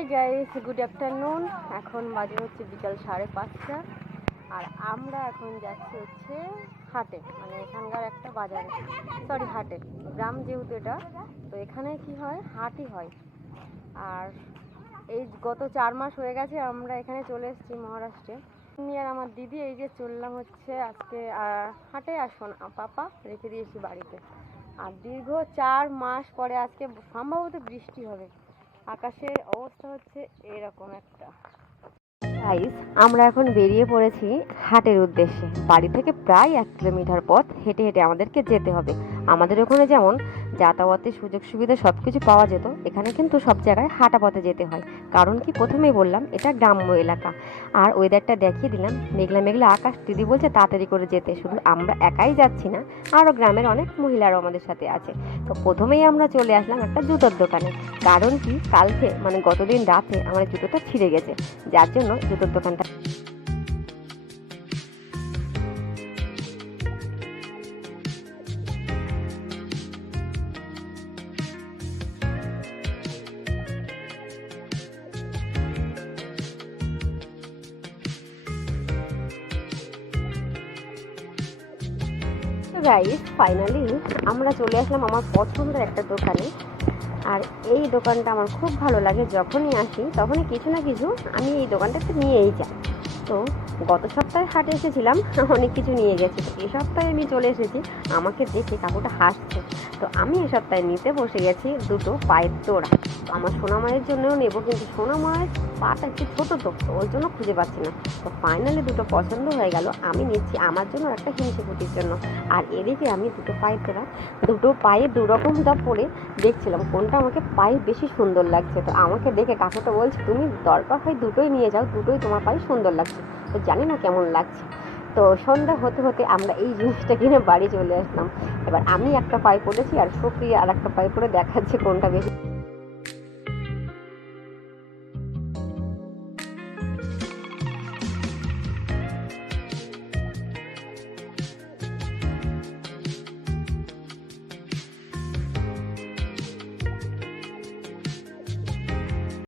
Hi guys good afternoon এখন বাজে হচ্ছে বিকাল সাড়ে পাঁচটা। আর আমরা এখন যাচ্ছি হচ্ছে হাটে মানে এখানকার একটা বাজারে। সরি হাটে। গ্রাম যেহেতু এটা, তো এখানে কি হয়? হাটই হয়। আর এই গত চার মাস হয়ে গেছে আমরা এখানে চলে এসেছি মহারাষ্ট্রে। আমি আর আমার দিদি এই যে চললাম হচ্ছে আজকে হাটে। আসুন পাপা, রেখে দিয়েছি বাড়িতে। আর দীর্ঘ চার মাস পরে আজকে সম্ভবত বৃষ্টি হবে। আকাশের অবস্থা হচ্ছে এরকম একটা। গাইস আমরা এখন বেরিয়ে পড়েছি হাটের উদ্দেশ্যে। বাড়ি থেকে প্রায় এক কিলোমিটার পথ হেঁটে হেঁটে আমাদেরকে যেতে হবে। আমাদের ওখানে যেমন যাতায়াতের সুযোগ সুবিধা সব কিছু পাওয়া যেত, এখানে কিন্তু সব জায়গায় হাঁটা পথে যেতে হয়। কারণ কি প্রথমেই বললাম, এটা গ্রাম্য এলাকা। আর ওয়েদারটা দেখিয়ে দিলাম, মেঘলা মেঘলা আকাশ, দিদি বলছে তাড়াতাড়ি করে যেতে, শুধু আমরা একাই যাচ্ছি না, আরও গ্রামের অনেক মহিলারাও আমাদের সাথে আছে। তো প্রথমেই আমরা চলে আসলাম একটা জুতোর দোকানে। কারণ কি, কালকে মানে গতদিন রাতে আমার জুতোটা ছিঁড়ে গেছে। যার জন্য জুতোর দোকানটা গাইস ফাইনালি আমরা চলে আসলাম আমার পছন্দের একটা দোকানে। আর এই দোকানটা আমার খুব ভালো লাগে, যখনই আসি তখনই কিছু না কিছু আমি এই দোকানটাতে নিয়েই যাই। তো গত সপ্তাহে হাটে এসেছিলাম, অনেক কিছু নিয়ে গেছি। এই সপ্তাহে আমি চলে এসেছি, আমাকে দেখে কাকুটা হাসছে। তো আমি এই সপ্তাহে নিতে বসে গেছি দুটো পায়ের তোড়া। আমার সোনা মায়ের জন্যও নেব, কিন্তু সোনা মায়ের পাটা একটু ছোটো তো ওই জন্য খুঁজে পাচ্ছি না। তো ফাইনালি দুটো পছন্দ হয়ে গেল, আমি নিচ্ছি আমার জন্য একটা হিংসে কুটির জন্য। আর এদিকে আমি দুটো পায়ের তোড়া, দুটো পায়ে দু রকম দাম পরে দেখছিলাম কোনটা আমাকে পায়ে বেশি সুন্দর লাগছে। তো আমাকে দেখে কাকুটা বলছে, তুমি দরকার হয় দুটোই নিয়ে যাও, দুটোই তোমার পায়ে সুন্দর লাগছে। তো জানি না কেমন লাগছে। তো সন্ধ্যা হতে হতে আমরা এই জিনিসটা কিনে বাড়ি চলে আসলাম। এবার আমি একটা পায়ে পড়েছি আর সুপ্রিয়া আর একটা পায়ে পড়ে দেখাচ্ছে কোনটা বেশি